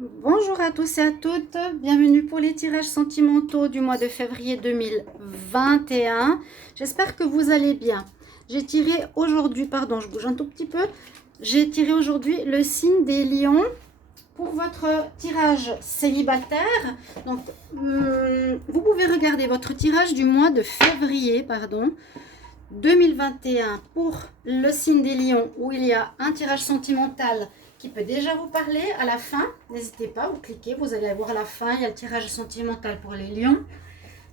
Bonjour à tous et à toutes, bienvenue pour les tirages sentimentaux du mois de février 2021. J'espère que vous allez bien. J'ai tiré aujourd'hui, pardon, je bouge un tout petit peu. J'ai tiré aujourd'hui le signe des lions pour votre tirage célibataire. Donc, vous pouvez regarder votre tirage du mois de février, pardon, 2021 pour le signe des lions où il y a un tirage sentimental qui peut déjà vous parler à la fin. N'hésitez pas, vous cliquez, vous allez voir à la fin, il y a le tirage sentimental pour les lions.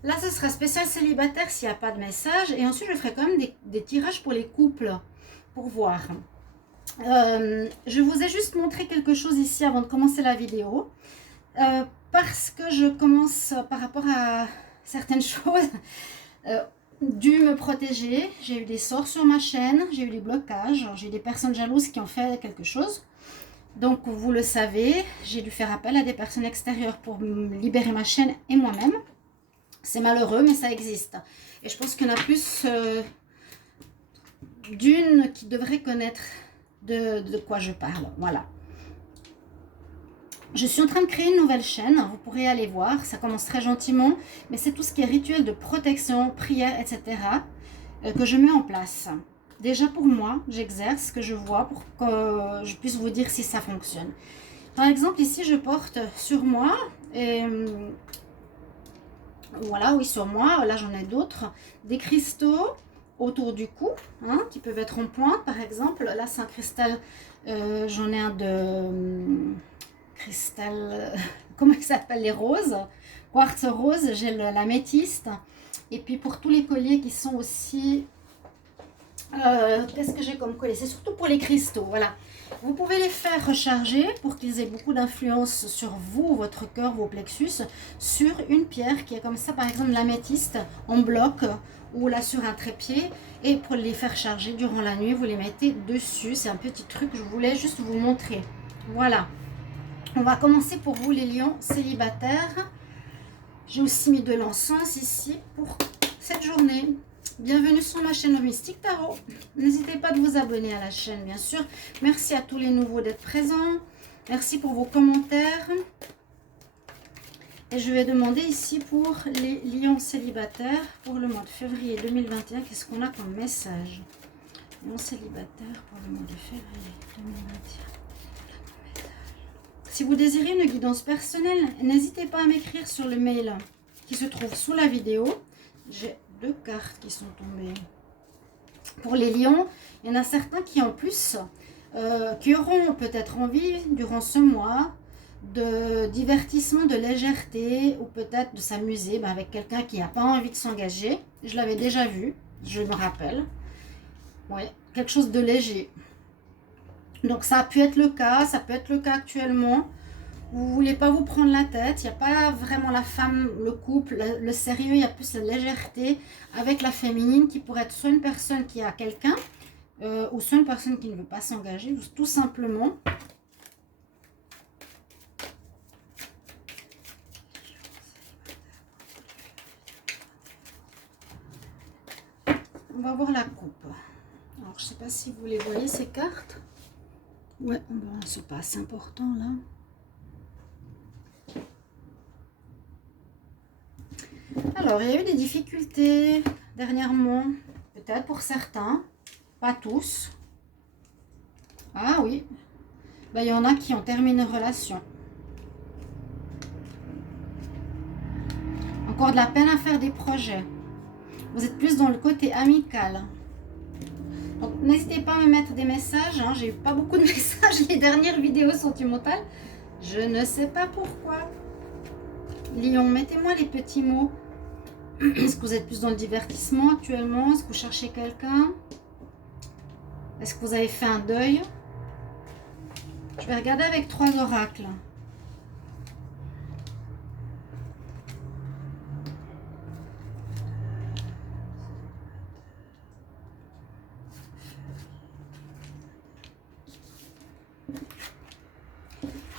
Là, ce sera spécial célibataire s'il n'y a pas de message. Et ensuite, je ferai quand même des tirages pour les couples, pour voir. Je vous ai juste montré quelque chose ici avant de commencer la vidéo. Parce que je commence par rapport à certaines choses. Dû me protéger, j'ai eu des sorts sur ma chaîne, j'ai eu des blocages, j'ai des personnes jalouses qui ont fait quelque chose. Donc vous le savez, j'ai dû faire appel à des personnes extérieures pour libérer ma chaîne et moi-même. C'est malheureux, mais ça existe. Et je pense qu'il y en a plus d'une qui devrait connaître de quoi je parle. Voilà. Je suis en train de créer une nouvelle chaîne, vous pourrez aller voir, ça commence très gentiment, mais c'est tout ce qui est rituel de protection, prière, etc. Que je mets en place. Déjà pour moi, j'exerce ce que je vois pour que je puisse vous dire si ça fonctionne. Par exemple, ici, je porte sur moi, et voilà, oui, sur moi, là j'en ai d'autres, des cristaux autour du cou, hein, qui peuvent être en pointe, par exemple. Là, c'est un cristal, j'en ai un de cristal, comment il s'appelle, les roses, quartz rose, j'ai l'améthyste. Et puis pour tous les colliers qui sont aussi, qu'est-ce que j'ai comme collier? C'est surtout pour les cristaux, voilà. Vous pouvez les faire recharger pour qu'ils aient beaucoup d'influence sur vous, votre cœur, vos plexus, sur une pierre qui est comme ça, par exemple l'améthyste en bloc ou là sur un trépied. Et pour les faire charger durant la nuit, vous les mettez dessus. C'est un petit truc que je voulais juste vous montrer. Voilà. On va commencer pour vous les lions célibataires. J'ai aussi mis de l'encens ici pour cette journée. Bienvenue sur ma chaîne Mystique Tarot. N'hésitez pas de vous abonner à la chaîne, bien sûr. Merci à tous les nouveaux d'être présents. Merci pour vos commentaires. Et je vais demander ici pour les lions célibataires pour le mois de février 2021. Qu'est-ce qu'on a comme message? Lions célibataires pour le mois de février 2021. Si vous désirez une guidance personnelle, n'hésitez pas à m'écrire sur le mail qui se trouve sous la vidéo. J'ai 2 cartes qui sont tombées. Pour les lions, il y en a certains qui en plus, qui auront peut-être envie durant ce mois de divertissement, de légèreté ou peut-être de s'amuser avec quelqu'un qui n'a pas envie de s'engager. Je l'avais déjà vu, je me rappelle. Ouais, quelque chose de léger. Donc ça a pu être le cas, ça peut être le cas actuellement. Vous ne voulez pas vous prendre la tête, il n'y a pas vraiment la femme, le couple, le sérieux, il y a plus la légèreté avec la féminine qui pourrait être soit une personne qui a quelqu'un ou soit une personne qui ne veut pas s'engager, tout simplement. On va voir la coupe. Alors je ne sais pas si vous les voyez ces cartes. Ouais, bon, c'est pas assez important là. Alors, il y a eu des difficultés dernièrement, peut-être pour certains, pas tous. Ah oui, ben, il y en a qui ont terminé une relation. Encore de la peine à faire des projets. Vous êtes plus dans le côté amical. Donc, n'hésitez pas à me mettre des messages. Hein. J'ai eu pas beaucoup de messages les dernières vidéos sentimentales. Je ne sais pas pourquoi. Lion, mettez-moi les petits mots. Est-ce que vous êtes plus dans le divertissement actuellement? Est-ce que vous cherchez quelqu'un? Est-ce que vous avez fait un deuil? Je vais regarder avec 3 oracles.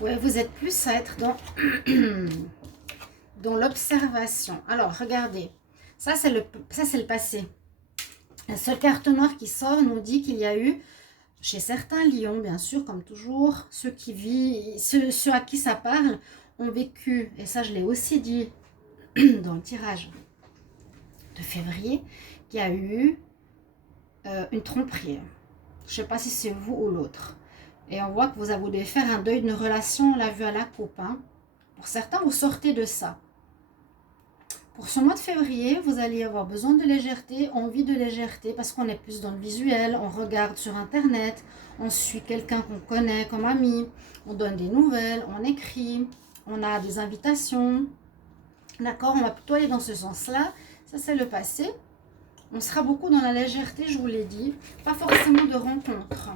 Ouais, vous êtes plus à être dans, dans l'observation. Alors, regardez. Ça, c'est le passé. La seule carte noire qui sort nous dit qu'il y a eu Chez certains lions, bien sûr, comme toujours, ceux à qui ça parle ont vécu, et ça je l'ai aussi dit dans le tirage de février, qu'il y a eu une tromperie. Je ne sais pas si c'est vous ou l'autre. Et on voit que vous devez faire un deuil d'une relation, on l'a vu à la coupe. Hein. Pour certains, vous sortez de ça. Pour ce mois de février, vous allez avoir besoin de légèreté, envie de légèreté, parce qu'on est plus dans le visuel, on regarde sur Internet, on suit quelqu'un qu'on connaît comme ami, on donne des nouvelles, on écrit, on a des invitations. D'accord, on va plutôt aller dans ce sens-là. Ça, c'est le passé. On sera beaucoup dans la légèreté, je vous l'ai dit. Pas forcément de rencontres.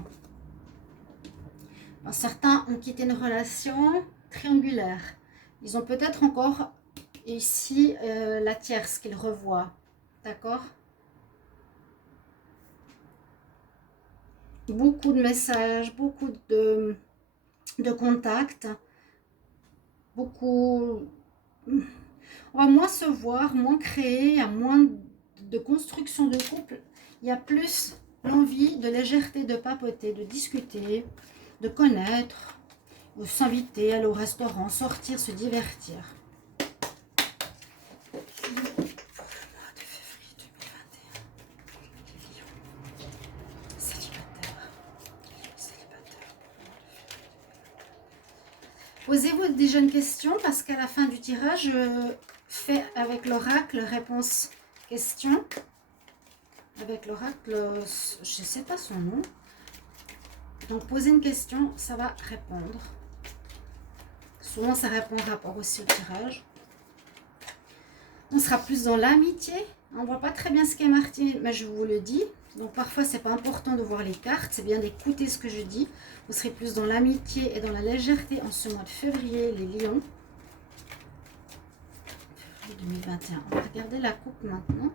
Alors, certains ont quitté une relation triangulaire. Ils ont peut-être encore ici la tierce qu'ils revoient. D'accord? Beaucoup de messages, beaucoup de contacts. Beaucoup... On va moins se voir, moins créer, il y a moins de construction de couple. Il y a plus l'envie de légèreté, de papoter, de discuter, de connaître, de s'inviter, aller au restaurant, sortir, se divertir. Posez-vous déjà une question parce qu'à la fin du tirage, je fais avec l'oracle réponse-question. Avec l'oracle, je ne sais pas son nom. Donc, posez une question, ça va répondre. Souvent, ça répond rapport aussi au tirage. On sera plus dans l'amitié. On ne voit pas très bien ce qu'est marqué, mais je vous le dis. Donc, parfois, ce n'est pas important de voir les cartes. C'est bien d'écouter ce que je dis. Vous serez plus dans l'amitié et dans la légèreté en ce mois de février, les lions. Février 2021. On va regarder la coupe maintenant.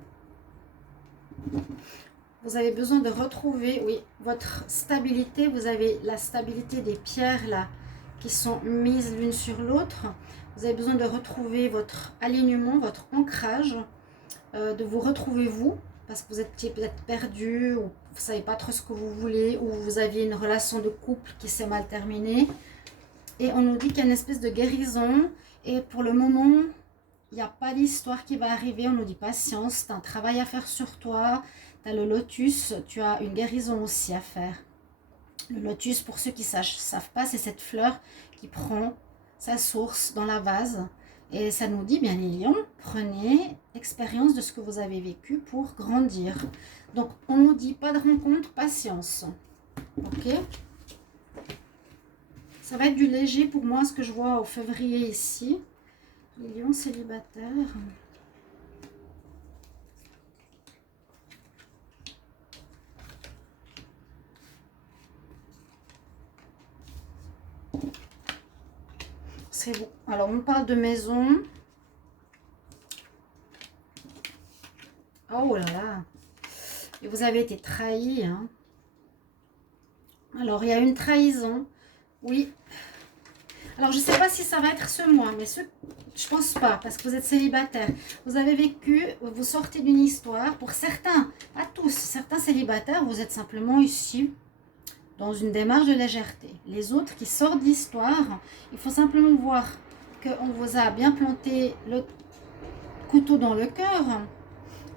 Vous avez besoin de retrouver, oui, votre stabilité. Vous avez la stabilité des pierres, là, qui sont mises l'une sur l'autre. Vous avez besoin de retrouver votre alignement, votre ancrage, de vous retrouver vous, parce que vous étiez peut-être perdu, ou vous ne savez pas trop ce que vous voulez, ou vous aviez une relation de couple qui s'est mal terminée. Et on nous dit qu'il y a une espèce de guérison, et pour le moment, il n'y a pas d'histoire qui va arriver. On nous dit patience, tu as un travail à faire sur toi, tu as le lotus, tu as une guérison aussi à faire. Le lotus, pour ceux qui ne savent pas, c'est cette fleur qui prend sa source dans la vase. Et ça nous dit, bien les lions, prenez expérience de ce que vous avez vécu pour grandir. Donc, on nous dit pas de rencontre, patience. Ok? Ça va être du léger pour moi, ce que je vois au février ici. Les lions célibataires. C'est bon. Alors, on parle de maison. Oh là là. Et vous avez été trahi. Hein. Alors, il y a une trahison. Oui. Alors, je ne sais pas si ça va être ce mois, mais je pense pas, parce que vous êtes célibataire. Vous avez vécu, vous sortez d'une histoire. Pour certains, pas tous, certains célibataires, vous êtes simplement ici, dans une démarche de légèreté. Les autres qui sortent d'histoire, il faut simplement voir qu'on vous a bien planté le couteau dans le cœur.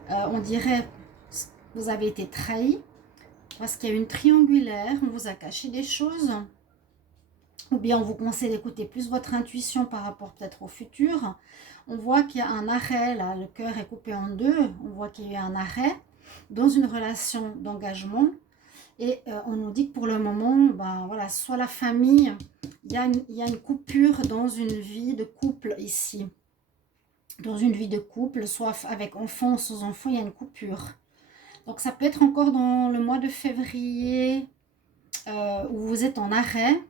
On dirait que vous avez été trahi, parce qu'il y a une triangulaire, on vous a caché des choses. Ou bien on vous conseille d'écouter plus votre intuition par rapport peut-être au futur. On voit qu'il y a un arrêt, là, le cœur est coupé en deux. On voit qu'il y a un arrêt dans une relation d'engagement. Et on nous dit que pour le moment, ben, voilà, soit la famille, il y a une coupure dans une vie de couple ici. Dans une vie de couple, soit avec enfants ou sans enfants, il y a une coupure. Donc ça peut être encore dans le mois de février où vous êtes en arrêt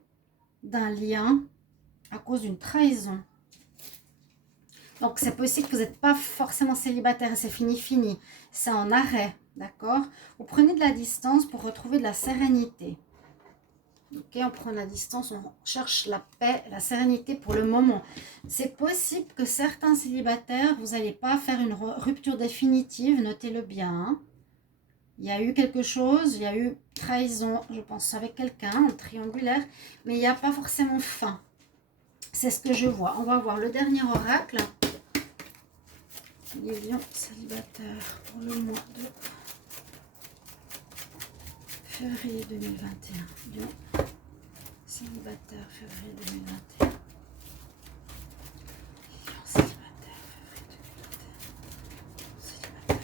d'un lien à cause d'une trahison. Donc c'est possible que vous n'êtes pas forcément célibataire et c'est fini. C'est en arrêt, d'accord? Vous prenez de la distance pour retrouver de la sérénité. Ok, on prend la distance, on cherche la paix, la sérénité pour le moment. C'est possible que certains célibataires, vous n'allez pas faire une rupture définitive, notez-le bien. Hein. Il y a eu quelque chose, il y a eu trahison, je pense, avec quelqu'un en triangulaire, mais il n'y a pas forcément fin. C'est ce que je vois. On va voir le dernier oracle. Les lions célibataires pour le mois de février 2021. Lion célibataire, février 2021. Lion célibataire, février 2021. Célibataire, février 2021.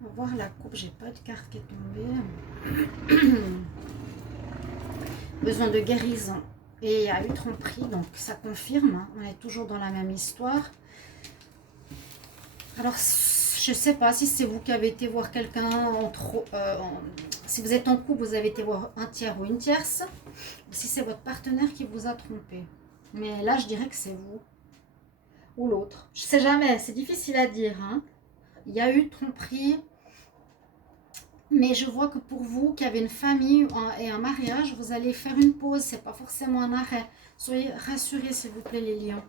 On va voir la coupe. J'ai pas de carte qui est tombée. Besoin de guérison. Et il y a eu tromperie, donc ça confirme. Hein, on est toujours dans la même histoire. Alors, je ne sais pas si c'est vous qui avez été voir quelqu'un si vous êtes en couple, vous avez été voir un tiers ou une tierce. Ou si c'est votre partenaire qui vous a trompé. Mais là, je dirais que c'est vous. Ou l'autre. Je ne sais jamais, c'est difficile à dire. Hein. Il y a eu tromperie. Mais je vois que pour vous qui avez une famille et un mariage, vous allez faire une pause. Ce n'est pas forcément un arrêt. Soyez rassurés, s'il vous plaît, les lions.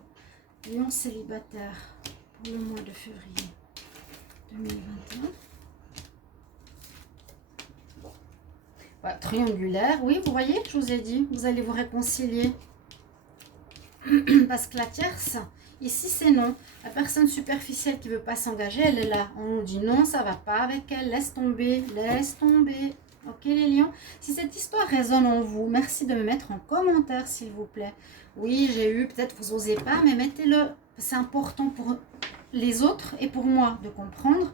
Lions célibataires pour le mois de février 2021. Voilà, triangulaire. Oui, vous voyez, je vous ai dit, vous allez vous réconcilier. Parce que la tierce, ici, c'est non. La personne superficielle qui ne veut pas s'engager, elle est là. On nous dit non, ça ne va pas avec elle. Laisse tomber, laisse tomber. Ok, les lions? Si cette histoire résonne en vous, merci de me mettre en commentaire, s'il vous plaît. Oui, j'ai eu, peut-être vous n'osez pas, mais mettez-le. C'est important pour les autres et pour moi de comprendre.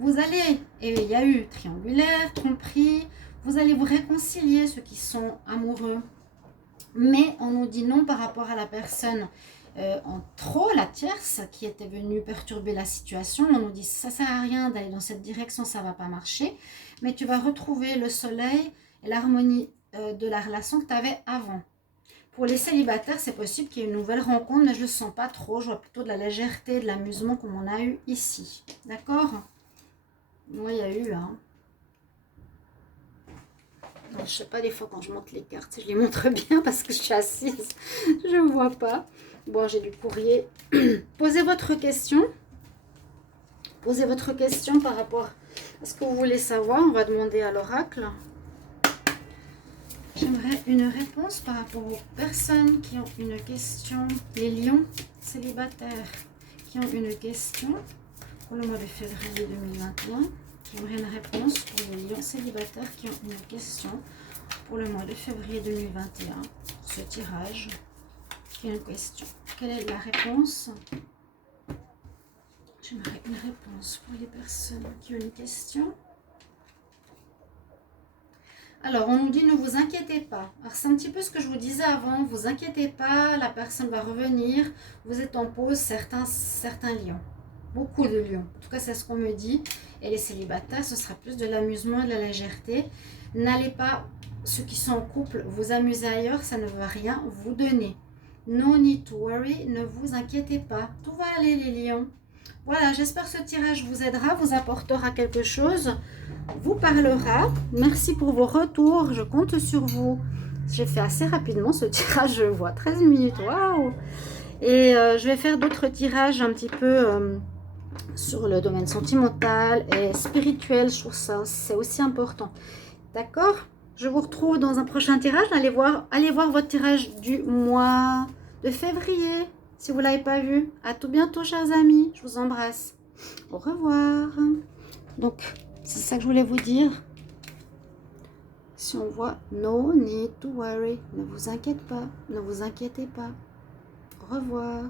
Vous allez, et il y a eu triangulaire, tromperie, vous allez vous réconcilier, ceux qui sont amoureux. Mais on nous dit non par rapport à la personne en trop, la tierce, qui était venue perturber la situation. On nous dit ça sert à rien d'aller dans cette direction, ça va pas marcher. Mais tu vas retrouver le soleil et l'harmonie de la relation que tu avais avant. Pour les célibataires, c'est possible qu'il y ait une nouvelle rencontre, mais je ne le sens pas trop. Je vois plutôt de la légèreté, de l'amusement comme on a eu ici. D'accord? Moi, il y a eu... Hein. Je ne sais pas des fois quand je monte les cartes, si je les montre bien parce que je suis assise. Je ne vois pas. Bon, j'ai du courrier. Posez votre question. Posez votre question par rapport à ce que vous voulez savoir. On va demander à l'oracle. J'aimerais une réponse par rapport aux personnes qui ont une question. Les lions célibataires qui ont une question pour le mois de février 2021. J'aimerais une réponse pour les lions célibataires qui ont une question pour le mois de février 2021. Pour ce tirage, qui a une question. Quelle est la réponse? J'aimerais une réponse pour les personnes qui ont une question. Alors, on nous dit ne vous inquiétez pas. Alors, c'est un petit peu ce que je vous disais avant. Vous inquiétez pas, la personne va revenir. Vous êtes en pause, certains lions. Beaucoup de lions. En tout cas, c'est ce qu'on me dit. Et les célibataires, ce sera plus de l'amusement et de la légèreté. N'allez pas, ceux qui sont en couple, vous amuser ailleurs. Ça ne va rien vous donner. No need to worry. Ne vous inquiétez pas. Tout va aller, les lions. Voilà, j'espère que ce tirage vous aidera, vous apportera quelque chose, vous parlera. Merci pour vos retours, je compte sur vous. J'ai fait assez rapidement ce tirage, je vois, 13 minutes, waouh! Et je vais faire d'autres tirages un petit peu sur le domaine sentimental et spirituel, je trouve ça, c'est aussi important. D'accord? Je vous retrouve dans un prochain tirage, allez voir votre tirage du mois de février. Si vous ne l'avez pas vu, à tout bientôt, chers amis. Je vous embrasse. Au revoir. Donc, c'est ça que je voulais vous dire. Si on voit no need to worry, ne vous inquiétez pas, ne vous inquiétez pas. Au revoir.